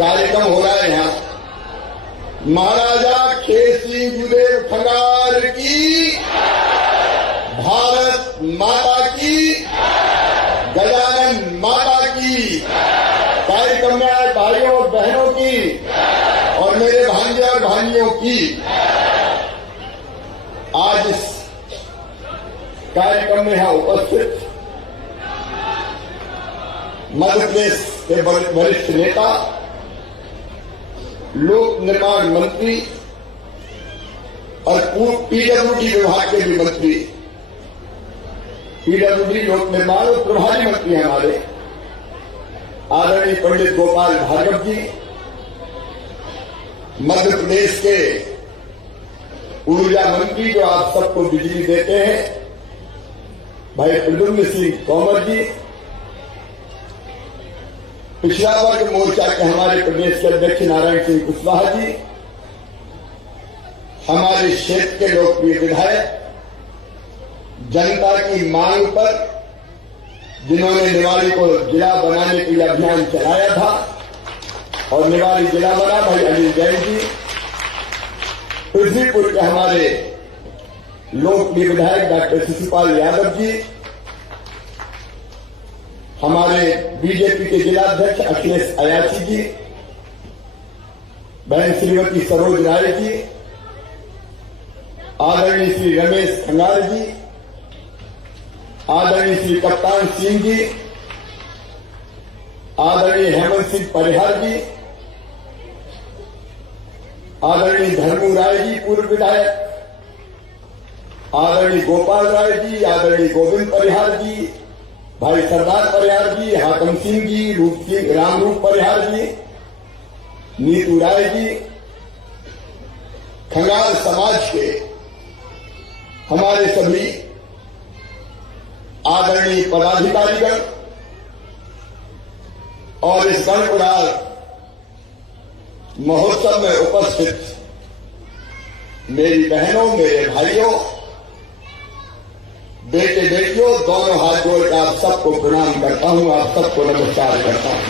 कार्यक्रम हो रहा है यहाँ। महाराजा खेसिंह जुदेव खंगार की, भारत माता की, गजानन माता की। कार्यक्रम में आए भाइयों बहनों की और मेरे भांजे और भांजियों की आज इस कार्यक्रम में यहाँ उपस्थित मध्य प्रदेश के वरिष्ठ नेता, लोक निर्माण मंत्री और पूर्व पीडब्ल्यूडी विभाग के भी मंत्री, पीडब्ल्यूडी लोक निर्माण और प्रभारी मंत्री हमारे आदरणीय पंडित गोपाल भार्गव जी, मध्य प्रदेश के ऊर्जा मंत्री जो आप सबको बिजली देते हैं, भाई प्रद्युम्न सिंह तोमर जी, पिछड़ा वर्ग मोर्चा के हमारे प्रदेश के अध्यक्ष नारायण सिंह कुशवाहा जी, हमारे क्षेत्र के लोकप्रिय विधायक, जनता की मांग पर जिन्होंने निवाड़ी को जिला बनाने के लिए अभियान चलाया था और निवाड़ी जिला बना, भाई अनिल जैन जी, पृथ्वीपुर के हमारे लोकप्रिय विधायक डॉक्टर शिशुपाल यादव जी, हमारे बीजेपी के जिलाध्यक्ष अखिलेश अयाची जी, बहन श्रीमती सरोज राय जी, आदरणीय श्री रमेश खंगार जी, आदरणीय श्री कप्तान सिंह जी, आदरणीय हेमंत सिंह परिहार जी, आदरणीय धर्मू राय जी पूर्व विधायक, आदरणीय गोपाल राय जी, आदरणीय गोविंद परिहार जी, भाई सरदार परिहार जी, हाकम सिंह जी, रूप सिंह रामरूप परिहार जी, नीतू राय जी, खंगाल समाज के हमारे सभी आदरणीय पदाधिकारीगण और इस गणपुराल महोत्सव में उपस्थित मेरी बहनों, मेरे भाइयों, बेटे बेटियों, दोनों हाथ जोड़कर आप सबको प्रणाम करता हूं, आप सबको नमस्कार करता हूं।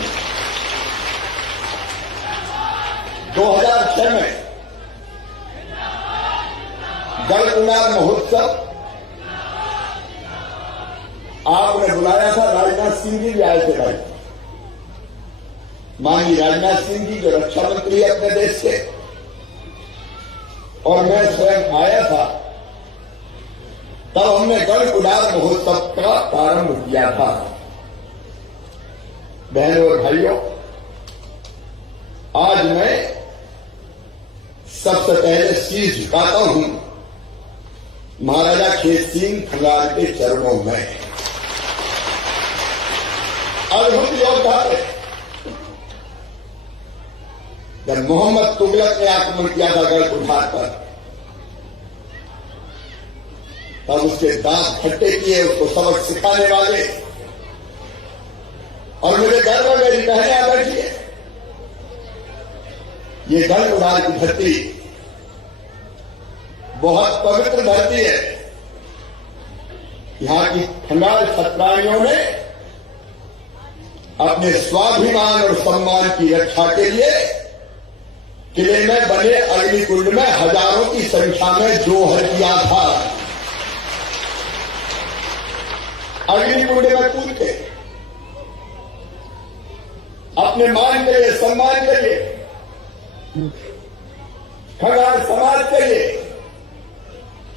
2006 में गणपुराल महोत्सव आपने बुलाया था, राजनाथ सिंह जी भी आए थे भाई, माननीय राजनाथ सिंह जी जो रक्षा मंत्री है अपने देश के, और मैं स्वयं आया था। तब हमने गणपुराल महोत्सव का प्रारंभ किया था। बहनों और भाइयों, आज मैं सबसे पहले शीश झुकाता हूं महाराजा खेसिंह खंगार के चरणों में। अद्भुत योद्धा थे। जब मोहम्मद तुगलक ने आक्रमण किया था गढ़पुरहार पर, तब उसके दांत खट्टे किए, उसको सबक सिखाने वाले, और मुझे गर्व है मेरी बहनें आ बैठी है। ये गढ़पुरहार की धरती बहुत पवित्र धरती है। यहां की खंगाल छत्राणियों ने अपने स्वाभिमान और सम्मान की रक्षा के लिए किले में बने अग्निकुंड में हजारों की संख्या में जोहर किया था। अग्निकुंड में कूद के अपने मान के लिए, सम्मान के लिए, खंगाल समाज के लिए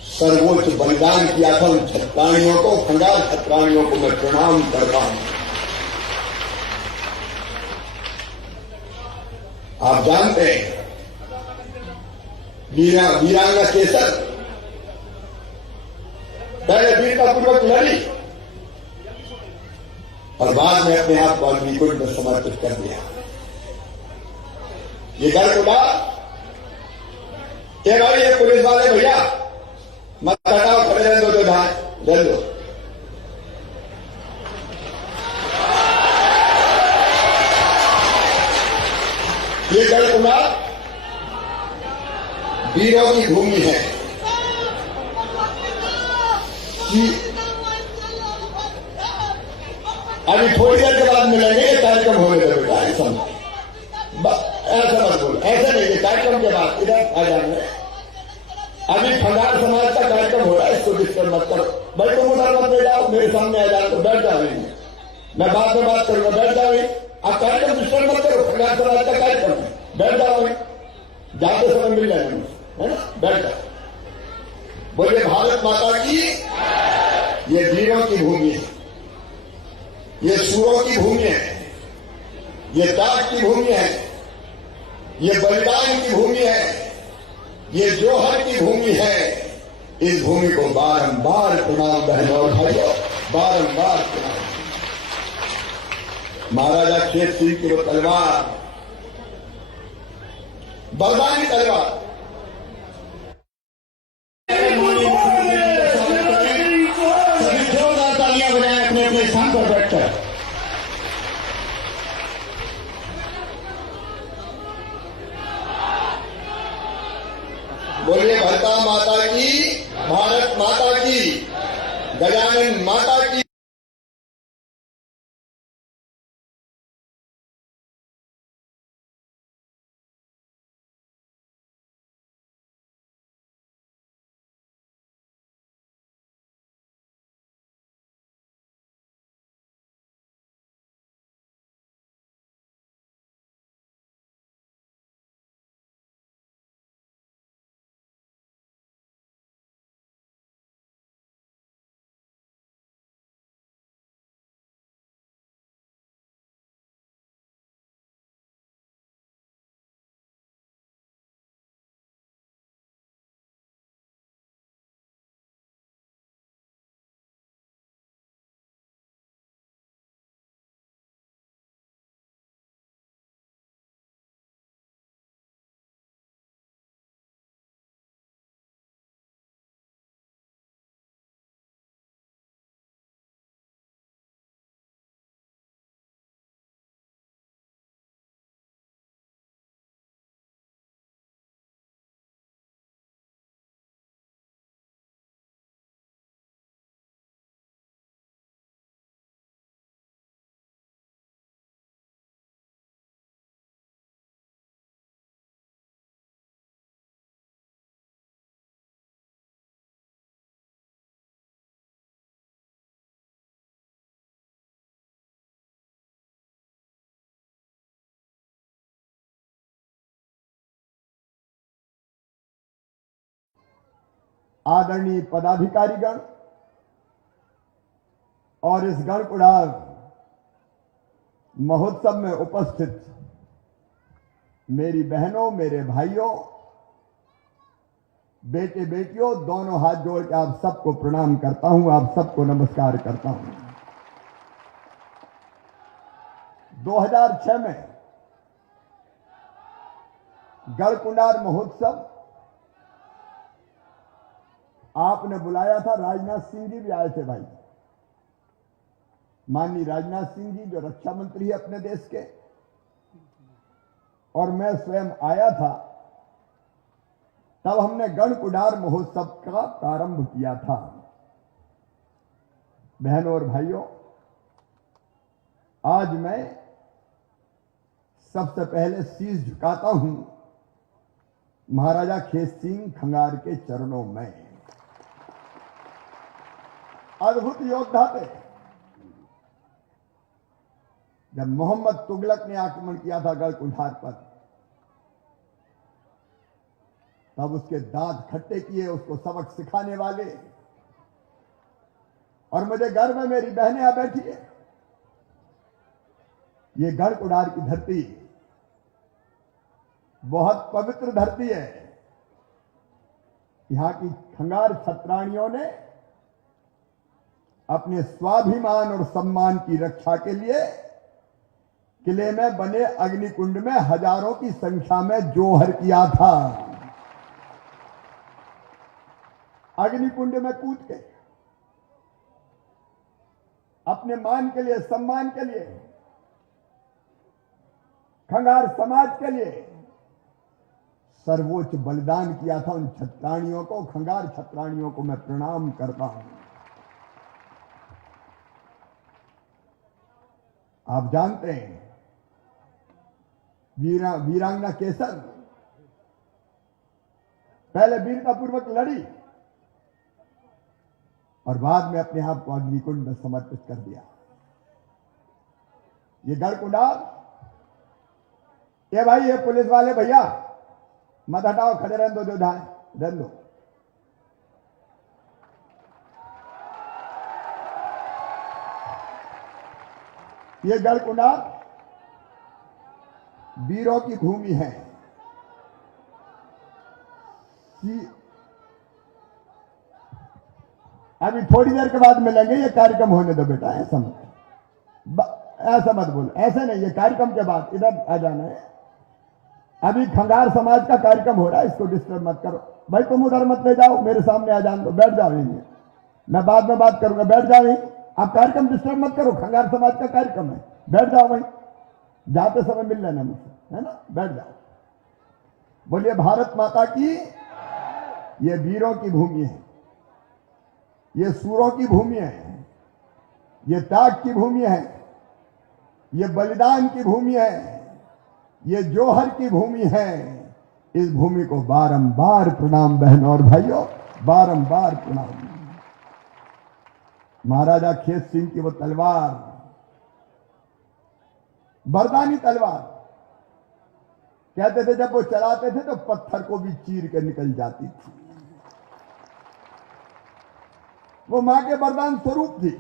सर्वोच्च बलिदान किया था। उन छत्राणियों को, खंगाल छत्राणियों को मैं प्रणाम करता हूं। आप जानते हैं वीरांगा केसर पहले वीरतापूर्वक लड़ी और बाद में अपने आप को अग्निकुंड में समर्पित कर दिया। ये गढ़पुरहार, ये भाई ये पुलिस वाले भैया मत हटाओ, खड़े रहने दो, तो ले लो। ये गढ़पुरहार वीरों की भूमि है। अभी थोड़ी देर के बाद मिलेंगे, कार्यक्रम होने का बेटा है। बात इधर आ जाने, अभी खंगार समाज का कार्यक्रम हो रहा है, इसको डिस्टर्ब मत करो। भाई तुम उधर मत ले जाओ, मेरे सामने आ जाओ तो बैठ जाओ, मैं बाद में बात करूंगा, बैठ जाओ। आप कार्यक्रम डिस्टर्ब मत करो, खंगार समाज का कार्यक्रम है, बैठ जाओ, जाते समय मिल जाएंगे, है ना, बैठ जाओ। बोलिए भारत माता की। ये वीरों की भूमि है, ये सूरों की भूमि है, ये त्याग की भूमि है, ये बलिदान की भूमि है, ये जोहर की भूमि है। इस भूमि को बारंबार प्रणाम बहनों और भाइयों, बारंबार प्रणाम। महाराजा खेत सिंह की वो तलवार, बरदानी तलवार, सभी जोरदार तालियां बजाएं अपने अपने स्थान पर बैठकर। बोलिए भरता माता की, भारत माता की, गजानन माता की। आदरणीय पदाधिकारीगण और इस गणकुड़ार महोत्सव में उपस्थित मेरी बहनों, मेरे भाइयों, बेटे बेटियों, दोनों हाथ जोड़ के आप सबको प्रणाम करता हूं, आप सबको नमस्कार करता हूं। 2006 में गणकुड़ार महोत्सव आपने बुलाया था, राजनाथ सिंह जी भी आए थे भाई, माननीय राजनाथ सिंह जी जो रक्षा मंत्री है अपने देश के, और मैं स्वयं आया था। तब हमने गणकुड़ार महोत्सव का प्रारंभ किया था। बहनों और भाइयों, आज मैं सबसे पहले शीश झुकाता हूं महाराजा खेत सिंह खंगार के चरणों में। अद्भुत योद्धा थे। जब मोहम्मद तुगलक ने आक्रमण किया था गढ़कुठार पर, तब उसके दांत खट्टे किए, उसको सबक सिखाने वाले। और मुझे गर्व है, मेरी बहनें यहां बैठी है, ये गढ़कुठार की धरती बहुत पवित्र धरती है। यहां की खंगार छत्राणियों ने अपने स्वाभिमान और सम्मान की रक्षा के लिए किले में बने अग्निकुंड में हजारों की संख्या में जोहर किया था। अग्निकुंड में कूद के अपने मान के लिए, सम्मान के लिए, खंगार समाज के लिए सर्वोच्च बलिदान किया था। उन छत्राणियों को, खंगार छत्राणियों को मैं प्रणाम करता हूं। आप जानते हैं वीरांगना केसर पहले वीरतापूर्वक लड़ी और बाद में अपने आप को अग्निकुंड में समर्पित कर दिया। ये गढ़कुंडार, ये भाई ये पुलिस वाले भैया मत हटाओ, खड़े रहने दो, जो जाए रहने दो। ये गढ़कुंडार वीरों की भूमि है। अभी थोड़ी देर के बाद मिलेंगे, ये कार्यक्रम होने दो बेटा, ऐसा मत बोलो, ऐसे नहीं, ये कार्यक्रम के बाद इधर आ जाना है। अभी खंगार समाज का कार्यक्रम हो रहा है, इसको डिस्टर्ब मत करो। भाई तुम उधर मत ले जाओ, मेरे सामने आ जान दो, बैठ जाओ यहीं, मैं बाद में बात करूंगा, बैठ जाओ यहीं। आप कार्यक्रम डिस्टर्ब मत करो, खंगार समाज का कार्यक्रम है, बैठ जाओ वहीं, जाते समय मिल लेना मुझसे, है ना, बैठ जाओ। बोलिए भारत माता की। ये वीरों की भूमि है, ये सूरों की भूमि है, ये त्याग की भूमि है, ये बलिदान की भूमि है, ये जोहर की भूमि है। इस भूमि को बारंबार प्रणाम बहनों और भाइयों, बारंबार प्रणाम। महाराजा खेत सिंह की वो तलवार, बरदानी तलवार, कहते थे जब वो चलाते थे तो पत्थर को भी चीर के निकल जाती थी। वो मां के वरदान स्वरूप थी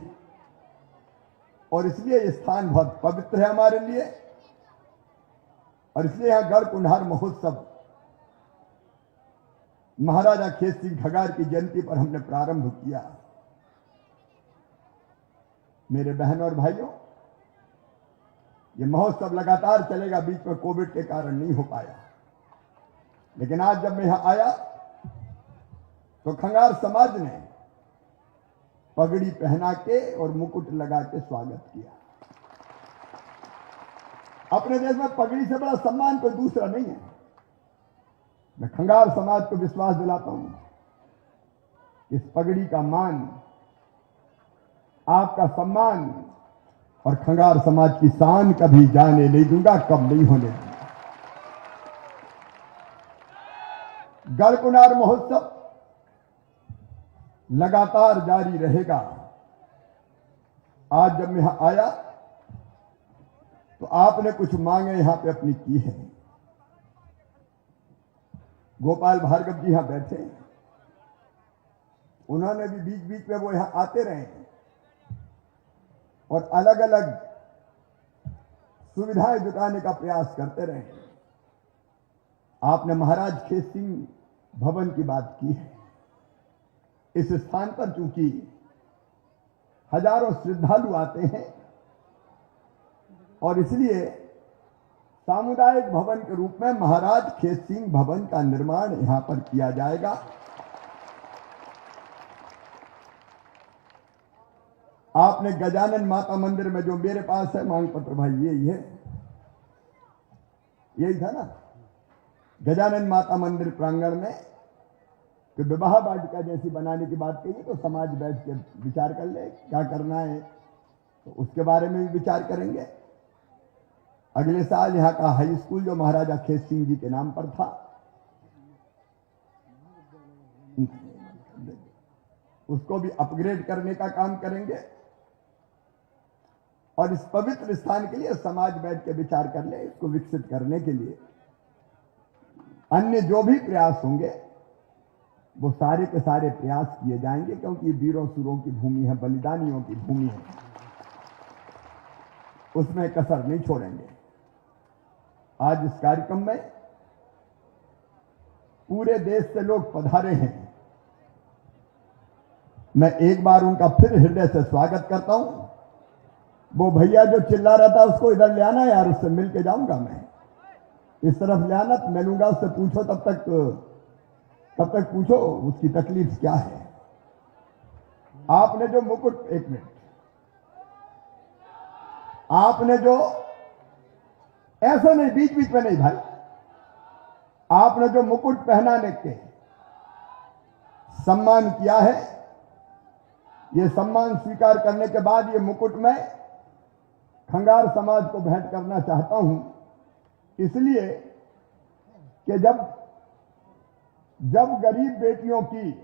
और इसलिए ये स्थान बहुत पवित्र है हमारे लिए। और इसलिए यहां गढ़कुंडार महोत्सव महाराजा खेत सिंह खगार की जयंती पर हमने प्रारंभ किया। मेरे बहनों और भाइयों, ये महोत्सव लगातार चलेगा, बीच में कोविड के कारण नहीं हो पाया, लेकिन आज जब मैं यहां आया तो खंगार समाज ने पगड़ी पहना के और मुकुट लगा के स्वागत किया। अपने देश में पगड़ी से बड़ा सम्मान कोई दूसरा नहीं है। मैं खंगार समाज को विश्वास दिलाता हूं, इस पगड़ी का मान, आपका सम्मान और खंगार समाज की शान कभी जाने नहीं दूंगा, कब नहीं होने दूंगा। गढ़कुंडार महोत्सव लगातार जारी रहेगा। आज जब मैं यहां आया तो आपने कुछ मांगे यहां पे अपनी की है। गोपाल भार्गव जी यहां बैठे हैं, उन्होंने भी बीच बीच में वो यहां आते रहे और अलग अलग सुविधाएं जुटाने का प्रयास करते रहे। आपने महाराज खेत सिंह भवन की बात की है। इस स्थान पर चूंकि हजारों श्रद्धालु आते हैं और इसलिए सामुदायिक भवन के रूप में महाराज खेत सिंह भवन का निर्माण यहां पर किया जाएगा। आपने गजानन माता मंदिर में, जो मेरे पास है मांग पत्र भाई, यही है, यही था ना, गजानन माता मंदिर प्रांगण में कि विवाह वाटिका जैसी बनाने की बात कही तो समाज बैठ के विचार कर ले क्या करना है, तो उसके बारे में भी विचार करेंगे। अगले साल यहाँ का हाई स्कूल जो महाराजा खेत सिंह जी के नाम पर था, उसको भी अपग्रेड करने का काम करेंगे और इस पवित्र स्थान के लिए समाज बैठ के विचार कर ले, इसको विकसित करने के लिए अन्य जो भी प्रयास होंगे वो सारे के सारे प्रयास किए जाएंगे, क्योंकि वीरों सूरों की भूमि है, बलिदानियों की भूमि है, उसमें कसर नहीं छोड़ेंगे। आज इस कार्यक्रम में पूरे देश से लोग पधारे हैं। मैं एक बार उनका फिर हृदय से स्वागत करता हूं। वो भैया जो चिल्ला रहा था उसको इधर ले आना यार, उससे मिल के जाऊंगा मैं, इस तरफ ले आना, मिलूंगा उससे, पूछो तब तक पूछो उसकी तकलीफ क्या है। आपने जो मुकुट, एक मिनट, आपने जो, ऐसे नहीं बीच बीच में नहीं भाई, आपने जो मुकुट पहनाने के सम्मान किया है, ये सम्मान स्वीकार करने के बाद ये मुकुट मैं खंगार समाज को भेंट करना चाहता हूं, इसलिए कि जब जब गरीब बेटियों की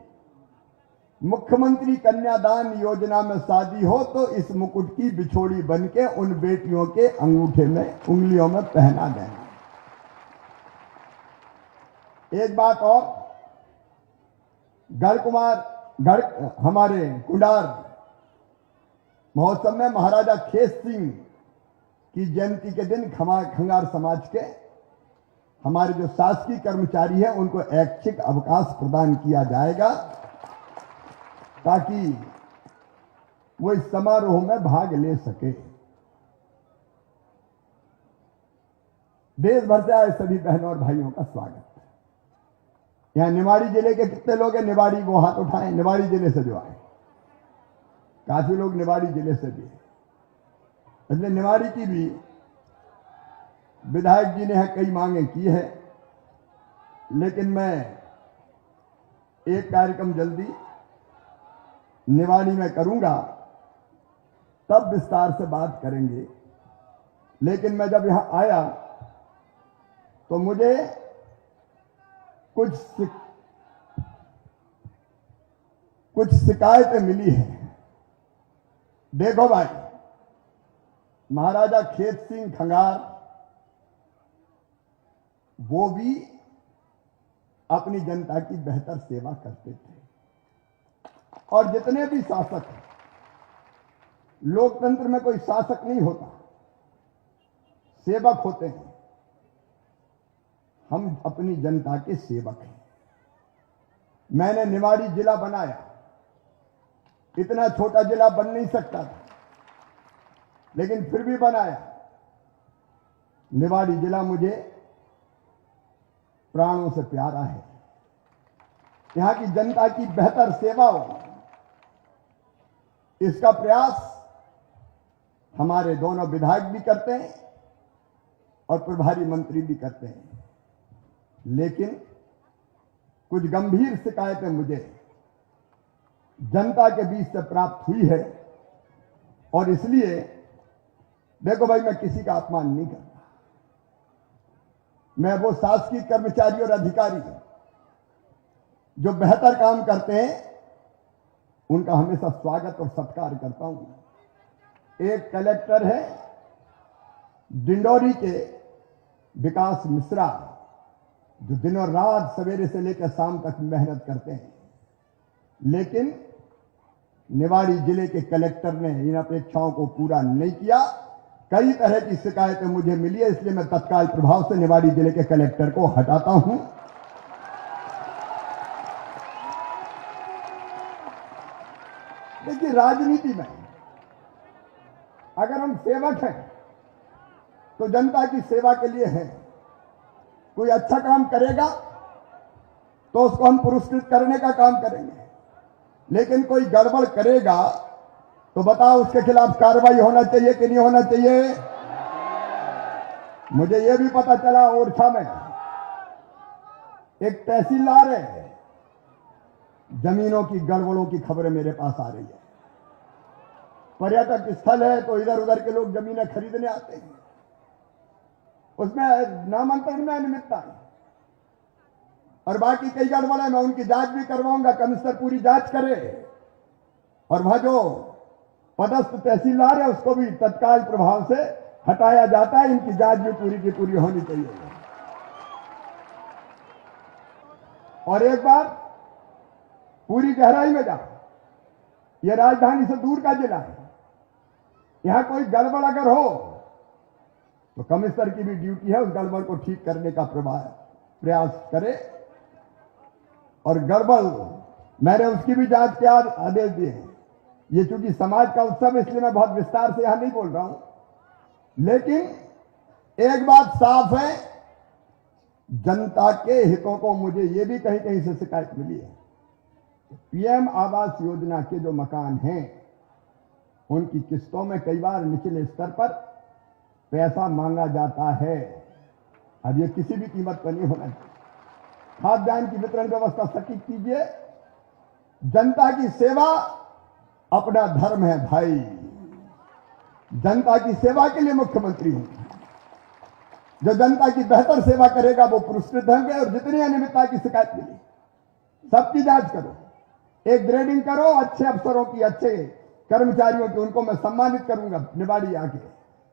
मुख्यमंत्री कन्यादान योजना में शादी हो तो इस मुकुट की बिछोड़ी बनके उन बेटियों के अंगूठे में, उंगलियों में पहना देना। एक बात और, हमारे कुंडार महोत्सव में महाराजा खेत सिंह की जयंती के दिन खंगार समाज के हमारे जो शासकीय कर्मचारी हैं उनको ऐच्छिक अवकाश प्रदान किया जाएगा ताकि वो इस समारोह में भाग ले सके। देश भर से आए सभी बहनों और भाइयों का स्वागत। यहां निवाड़ी जिले के कितने लोग हैं? निवाड़ी वो हाथ उठाएं, निवाड़ी जिले से जो आए। काफी लोग निवाड़ी जिले से भी, इसलिए निवाड़ी की भी विधायक जी ने कई मांगे की है, लेकिन मैं एक कार्यक्रम जल्दी निवाड़ी में करूंगा, तब विस्तार से बात करेंगे। लेकिन मैं जब यहां आया तो मुझे कुछ शिकायतें मिली हैं। देखो भाई, महाराजा खेत सिंह खंगार वो भी अपनी जनता की बेहतर सेवा करते थे, और जितने भी शासक हैं, लोकतंत्र में कोई शासक नहीं होता, सेवक होते हैं। हम अपनी जनता के सेवक हैं। मैंने निवाड़ी जिला बनाया, इतना छोटा जिला बन नहीं सकता था, लेकिन फिर भी बनाया। निवाड़ी जिला मुझे प्राणों से प्यारा है। यहां की जनता की बेहतर सेवा हो, इसका प्रयास हमारे दोनों विधायक भी करते हैं और प्रभारी मंत्री भी करते हैं। लेकिन कुछ गंभीर शिकायतें मुझे जनता के बीच से प्राप्त हुई है, और इसलिए देखो भाई, मैं किसी का अपमान नहीं करता। मैं वो शासकीय कर्मचारी और अधिकारी जो बेहतर काम करते हैं उनका हमेशा स्वागत और सत्कार करता हूं। एक कलेक्टर है डिंडोरी के विकास मिश्रा, जो दिनों रात सवेरे से लेकर शाम तक मेहनत करते हैं, लेकिन निवाड़ी जिले के कलेक्टर ने इन अपेक्षाओं को पूरा नहीं किया। कई तरह की शिकायतें मुझे मिली है, इसलिए मैं तत्काल प्रभाव से निवाड़ी जिले के कलेक्टर को हटाता हूं। देखिए, राजनीति में अगर हम सेवक हैं तो जनता की सेवा के लिए हैं। कोई अच्छा काम करेगा तो उसको हम पुरस्कृत करने का काम करेंगे, लेकिन कोई गड़बड़ करेगा तो बताओ उसके खिलाफ कार्रवाई होना चाहिए कि नहीं होना चाहिए। मुझे यह भी पता चला ओरछा में एक तहसीलदार है, जमीनों की गड़बड़ों की खबरें मेरे पास आ रही है। पर्यटक स्थल है तो इधर उधर के लोग जमीनें खरीदने आते हैं, उसमें नामांतरण में अनियमितता है, और बाकी कई गड़बड़ है। मैं उनकी जांच भी करवाऊंगा, कमिश्नर पूरी जांच करे, और वह जो पदस्थ तहसीलदार है उसको भी तत्काल प्रभाव से हटाया जाता है। इनकी जांच भी पूरी की पूरी होनी चाहिए। और एक बार पूरी गहराई में जाओ, यह राजधानी से दूर का जिला है, यहां कोई गड़बड़ अगर हो तो कमिश्नर की भी ड्यूटी है उस गड़बड़ को ठीक करने का प्रयास करे। और गड़बड़ मैंने उसकी भी जांच के आदेश दिए हैं। ये चूंकि समाज का उत्सव है, इसलिए मैं बहुत विस्तार से यहां नहीं बोल रहा हूं, लेकिन एक बात साफ है, जनता के हितों को मुझे ये भी कहीं कहीं से शिकायत मिली है। पीएम आवास योजना के जो मकान हैं उनकी किस्तों में कई बार निचले स्तर पर पैसा मांगा जाता है। अब ये किसी भी कीमत पर नहीं होना चाहिए। खाद्यान्न की वितरण व्यवस्था सटीक कीजिए। जनता की सेवा अपना धर्म है भाई। जनता की सेवा के लिए मुख्यमंत्री हूं। जो जनता की बेहतर सेवा करेगा वो पुरस्कृत होंगे। और जितनी अनियमितता की शिकायत मिली सबकी जांच करो, एक ग्रेडिंग करो अच्छे अफसरों की, अच्छे कर्मचारियों की, उनको मैं सम्मानित करूंगा निवाड़ी आके।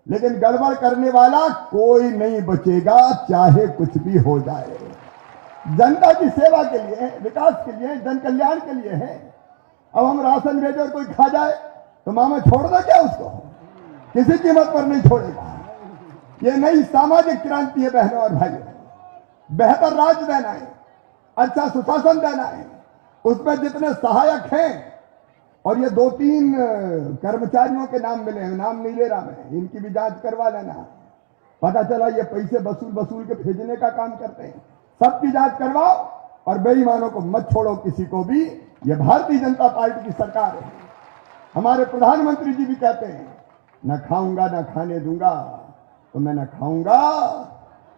लेकिन गड़बड़ करने वाला कोई नहीं बचेगा, चाहे कुछ भी हो जाए। जनता की सेवा के लिए है, विकास के लिए है, जन कल्याण के लिए है। अब हम राशन भेजो और कोई खा जाए तो मामा छोड़ दो क्या उसको? किसी कीमत पर नहीं छोड़ेगा। ये नई सामाजिक क्रांति है बहनों और भाइयों। बेहतर राज्य देना है, अच्छा सुशासन देना है, उसमें जितने सहायक हैं, और ये 2-3 कर्मचारियों के नाम मिले हैं, नाम नहीं ले रहा मैं, इनकी भी जांच करवा लेना। पता चला ये पैसे वसूल के भेजने का काम करते हैं। सबकी जांच करवाओ और बेईमानों को मत छोड़ो किसी को भी। ये भारतीय जनता पार्टी की सरकार है। हमारे प्रधानमंत्री जी भी कहते हैं, न खाऊंगा न खाने दूंगा, तो मैं न खाऊंगा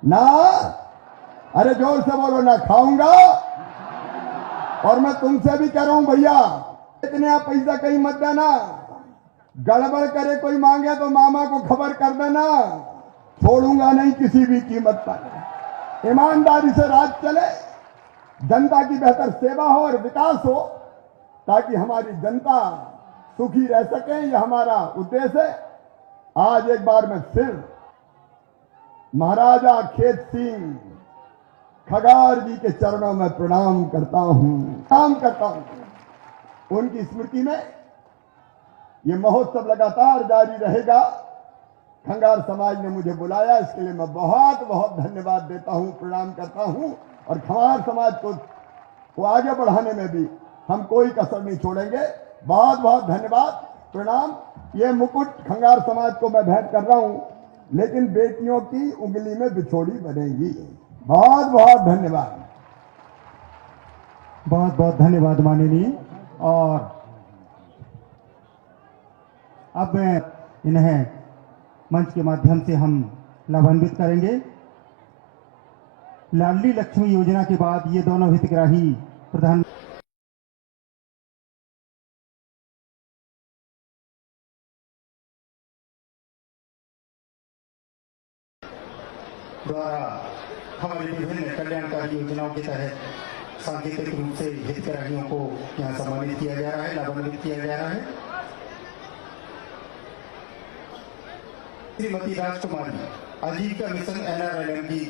ना, अरे जोर से बोलो, ना खाऊंगा। और मैं तुमसे भी कह रहा हूं भैया, इतने पैसा कहीं मत देना। गड़बड़ करे कोई मांगे तो मामा को खबर कर देना, छोड़ूंगा नहीं किसी भी कीमत पर। ईमानदारी से राज चले, जनता की बेहतर सेवा हो और विकास हो, ताकि हमारी जनता सुखी रह सके, यह हमारा उद्देश्य है। आज एक बार मैं फिर महाराजा खेत सिंह खगार जी के चरणों में प्रणाम करता हूं। उनकी स्मृति में यह महोत्सव लगातार जारी रहेगा। खंगार समाज ने मुझे बुलाया, इसके लिए मैं बहुत बहुत धन्यवाद देता हूं, प्रणाम करता हूं। और खंगार समाज को आगे बढ़ाने में भी हम कोई कसर नहीं छोड़ेंगे। बहुत बहुत धन्यवाद, प्रणाम। ये मुकुट खंगार समाज को मैं भेंट कर रहा हूं, लेकिन बेटियों की उंगली में बिछोड़ी बनेगी। बहुत बहुत धन्यवाद। बहुत बहुत धन्यवाद माननीय। और अब इन्हें मंच के माध्यम से हम लाभान्वित करेंगे। लाडली लक्ष्मी योजना के बाद ये दोनों हितग्राही प्रधान द्वारा हमारी विभिन्न कल्याणकारी योजनाओं के तहत सांकेतिक रूप से हितग्राहियों को यहाँ सम्मानित किया जा रहा है, लाभान्वित किया जा रहा है। श्रीमती राजकुमारी आजीविका मिशन NRLM की